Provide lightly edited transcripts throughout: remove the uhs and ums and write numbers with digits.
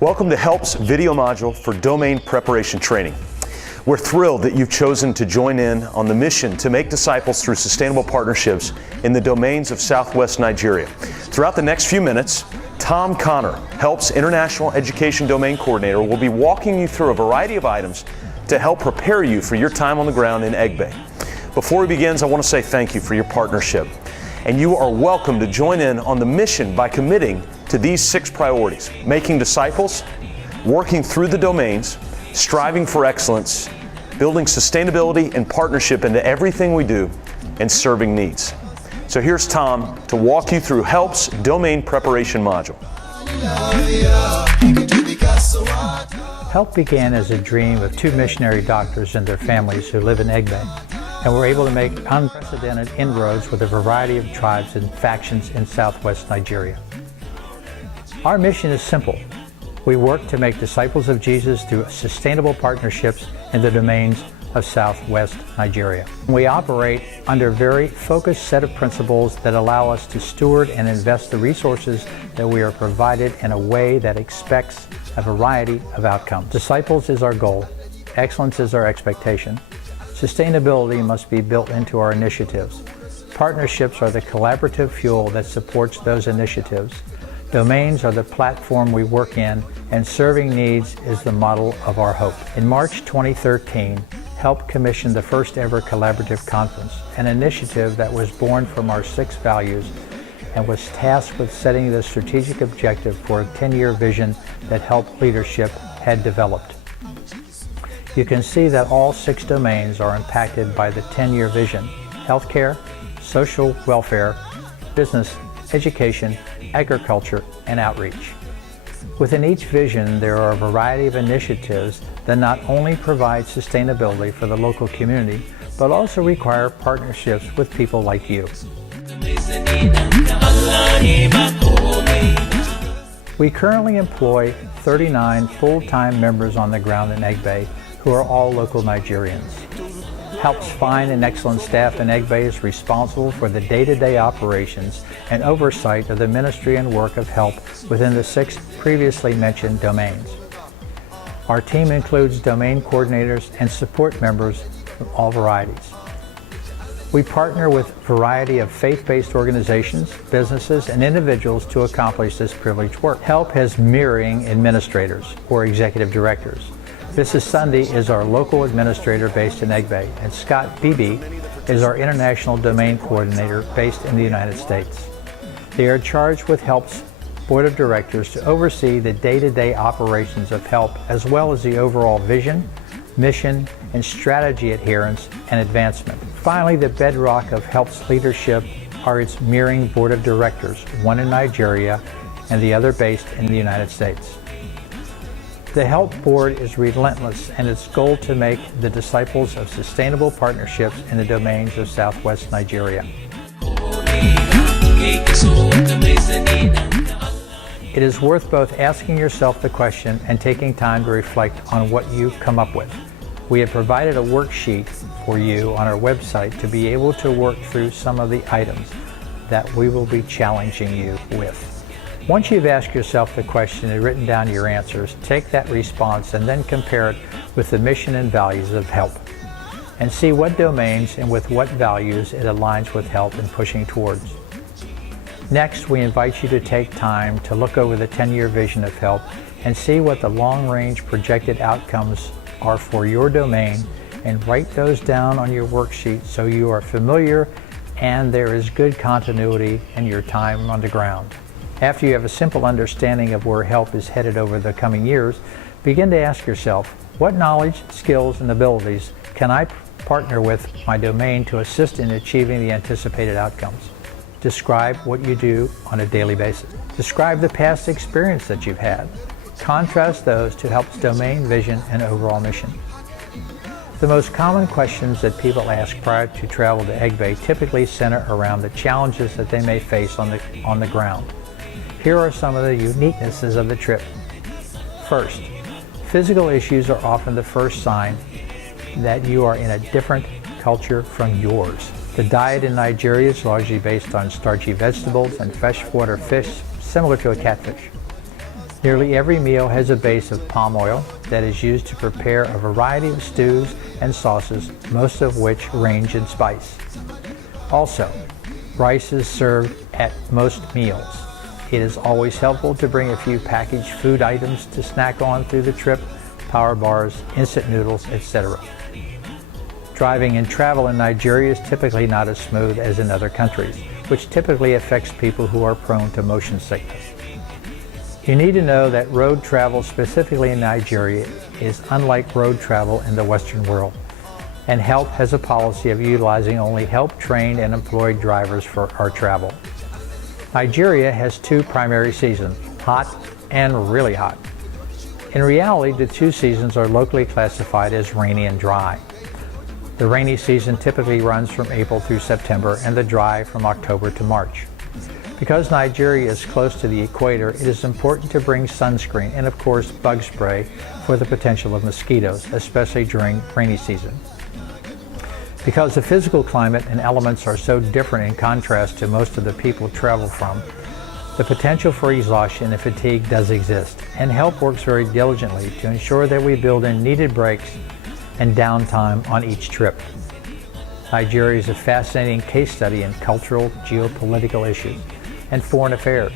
Welcome to HELP's video module for domain preparation training. We're thrilled that you've chosen to join in on the mission to make disciples through sustainable partnerships in the domains of Southwest Nigeria. Throughout the next few minutes, Tom Connor, HELP's International Education Domain Coordinator, will be walking you through a variety of items to help prepare you for your time on the ground in Egbe. Before he begins, I want to say thank you for your partnership. And you are welcome to join in on the mission by committing to these 6 priorities: making disciples, working through the domains, striving for excellence, building sustainability and partnership into everything we do, and serving needs. So here's Tom to walk you through HELP's domain preparation module. HELP began as a dream of 2 missionary doctors and their families who live in Egbe, and were able to make unprecedented inroads with a variety of tribes and factions in southwest Nigeria. Our mission is simple. We work to make disciples of Jesus through sustainable partnerships in the domains of southwest Nigeria. We operate under a very focused set of principles that allow us to steward and invest the resources that we are provided in a way that expects a variety of outcomes. Disciples is our goal. Excellence is our expectation. Sustainability must be built into our initiatives. Partnerships are the collaborative fuel that supports those initiatives. Domains are the platform we work in, and serving needs is the model of our hope. In March 2013, HELP commissioned the first ever collaborative conference, an initiative that was born from our 6 values and was tasked with setting the strategic objective for a 10-year vision that HELP leadership had developed. You can see that all 6 domains are impacted by the 10-year vision: healthcare, social welfare, business, education, agriculture, and outreach. Within each vision, there are a variety of initiatives that not only provide sustainability for the local community, but also require partnerships with people like you. We currently employ 39 full-time members on the ground in Egbe who are all local Nigerians. HELP's fine and excellent staff in Egbe is responsible for the day-to-day operations and oversight of the ministry and work of HELP within the 6 previously mentioned domains. Our team includes domain coordinators and support members of all varieties. We partner with a variety of faith-based organizations, businesses, and individuals to accomplish this privileged work. HELP has mirroring administrators or executive directors. Mrs. Sunday is our local administrator based in Egbe, and Scott Beebe is our international domain coordinator based in the United States. They are charged with HELP's board of directors to oversee the day-to-day operations of HELP, as well as the overall vision, mission, and strategy adherence and advancement. Finally, the bedrock of HELP's leadership are its mirroring board of directors, one in Nigeria and the other based in the United States. The HELP board is relentless in its goal to make the disciples of sustainable partnerships in the domains of southwest Nigeria. It is worth both asking yourself the question and taking time to reflect on what you've come up with. We have provided a worksheet for you on our website to be able to work through some of the items that we will be challenging you with. Once you've asked yourself the question and written down your answers, take that response and then compare it with the mission and values of HELP, and see what domains and with what values it aligns with HELP in pushing towards. Next, we invite you to take time to look over the 10-year vision of HELP and see what the long-range projected outcomes are for your domain, and write those down on your worksheet so you are familiar and there is good continuity in your time on the ground. After you have a simple understanding of where HELP is headed over the coming years, begin to ask yourself, what knowledge, skills, and abilities can I partner with my domain to assist in achieving the anticipated outcomes? Describe what you do on a daily basis. Describe the past experience that you've had. Contrast those to HELP's domain, vision, and overall mission. The most common questions that people ask prior to travel to Egbe typically center around the challenges that they may face on the ground. Here are some of the uniquenesses of the trip. First, physical issues are often the first sign that you are in a different culture from yours. The diet in Nigeria is largely based on starchy vegetables and freshwater fish, similar to a catfish. Nearly every meal has a base of palm oil that is used to prepare a variety of stews and sauces, most of which range in spice. Also, rice is served at most meals. It is always helpful to bring a few packaged food items to snack on through the trip, power bars, instant noodles, etc. Driving and travel in Nigeria is typically not as smooth as in other countries, which typically affects people who are prone to motion sickness. You need to know that road travel, specifically in Nigeria, is unlike road travel in the Western world, and HELP has a policy of utilizing only HELP-trained and employed drivers for our travel. Nigeria has two primary seasons, hot and really hot. In reality, the two seasons are locally classified as rainy and dry. The rainy season typically runs from April through September and the dry from October to March. Because Nigeria is close to the equator, it is important to bring sunscreen and of course bug spray for the potential of mosquitoes, especially during rainy season. Because the physical climate and elements are so different in contrast to most of the people travel from, the potential for exhaustion and fatigue does exist, and HELP works very diligently to ensure that we build in needed breaks and downtime on each trip. Nigeria is a fascinating case study in cultural, geopolitical issues and foreign affairs.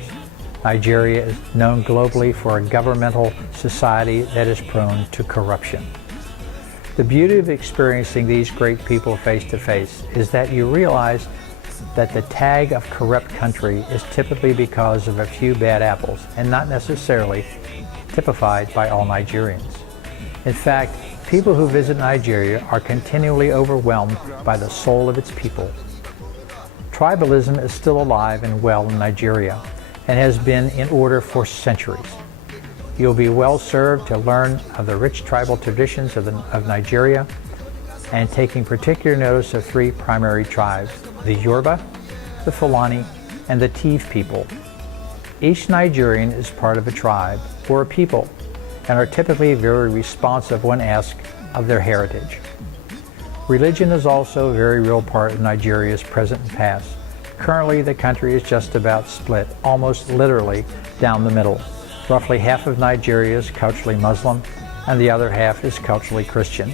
Nigeria is known globally for a governmental society that is prone to corruption. The beauty of experiencing these great people face to face is that you realize that the tag of corrupt country is typically because of a few bad apples and not necessarily typified by all Nigerians. In fact, people who visit Nigeria are continually overwhelmed by the soul of its people. Tribalism is still alive and well in Nigeria and has been in order for centuries. You'll be well served to learn of the rich tribal traditions of Nigeria and taking particular notice of three primary tribes, the Yoruba, the Fulani, and the Tiv people. Each Nigerian is part of a tribe or a people and are typically very responsive when asked of their heritage. Religion is also a very real part of Nigeria's present and past. Currently, the country is just about split, almost literally down the middle. Roughly half of Nigeria is culturally Muslim, and the other half is culturally Christian.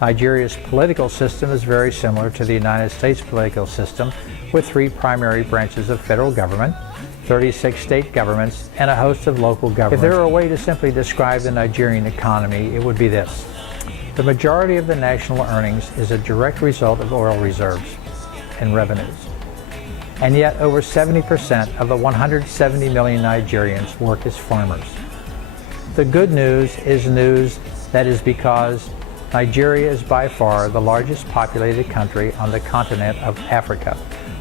Nigeria's political system is very similar to the United States political system, with three primary branches of federal government, 36 state governments, and a host of local governments. If there were a way to simply describe the Nigerian economy, it would be this. The majority of the national earnings is a direct result of oil reserves and revenues. And yet over 70% of the 170 million Nigerians work as farmers. The good news that is because Nigeria is by far the largest populated country on the continent of Africa.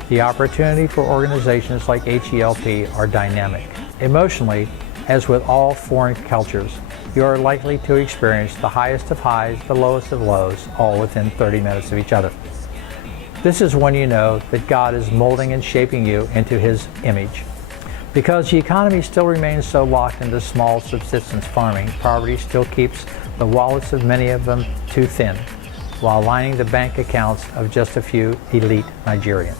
The opportunity for organizations like HELP are dynamic. Emotionally, as with all foreign cultures, you are likely to experience the highest of highs, the lowest of lows, all within 30 minutes of each other. This is when you know that God is molding and shaping you into His image. Because the economy still remains so locked into small subsistence farming, poverty still keeps the wallets of many of them too thin, while lining the bank accounts of just a few elite Nigerians.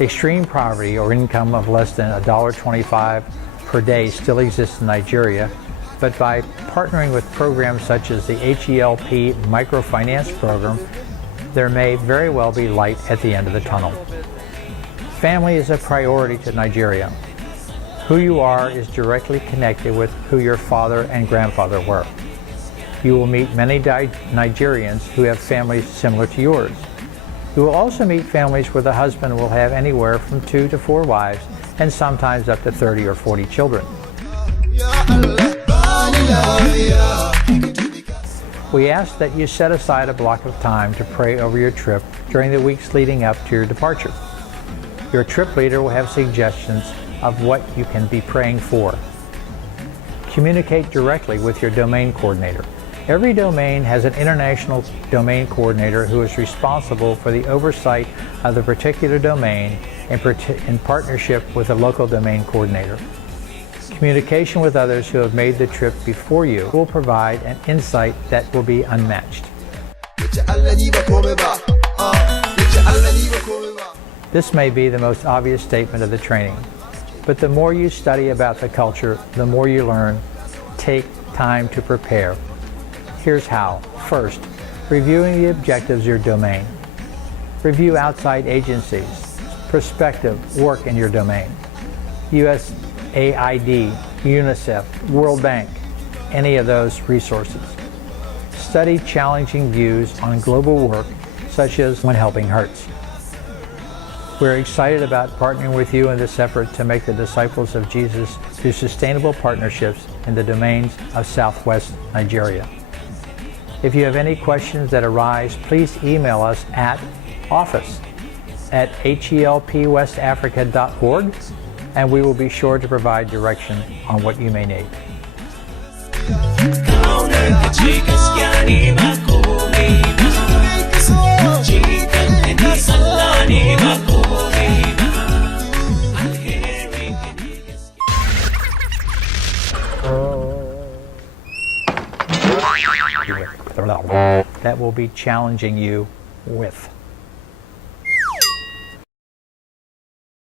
Extreme poverty or income of less than $1.25 per day still exists in Nigeria, but by partnering with programs such as the HELP microfinance program, there may very well be light at the end of the tunnel. Family is a priority to Nigeria. Who you are is directly connected with who your father and grandfather were. You will meet many Nigerians who have families similar to yours. You will also meet families where the husband will have anywhere from 2 to 4 wives and sometimes up to 30 or 40 children. We ask that you set aside a block of time to pray over your trip during the weeks leading up to your departure. Your trip leader will have suggestions of what you can be praying for. Communicate directly with your domain coordinator. Every domain has an international domain coordinator who is responsible for the oversight of the particular domain in partnership with a local domain coordinator. Communication with others who have made the trip before you will provide an insight that will be unmatched. This may be the most obvious statement of the training. But the more you study about the culture, the more you learn. Take time to prepare. Here's how. First, reviewing the objectives of your domain. Review outside agencies, prospective work in your domain. USAID, UNICEF, World Bank, any of those resources. Study challenging views on global work, such as When Helping Hurts. We're excited about partnering with you in this effort to make the disciples of Jesus through sustainable partnerships in the domains of Southwest Nigeria. If you have any questions that arise, please email us at office@helpwestafrica.org, and we will be sure to provide direction on what you may need. That will be challenging you with.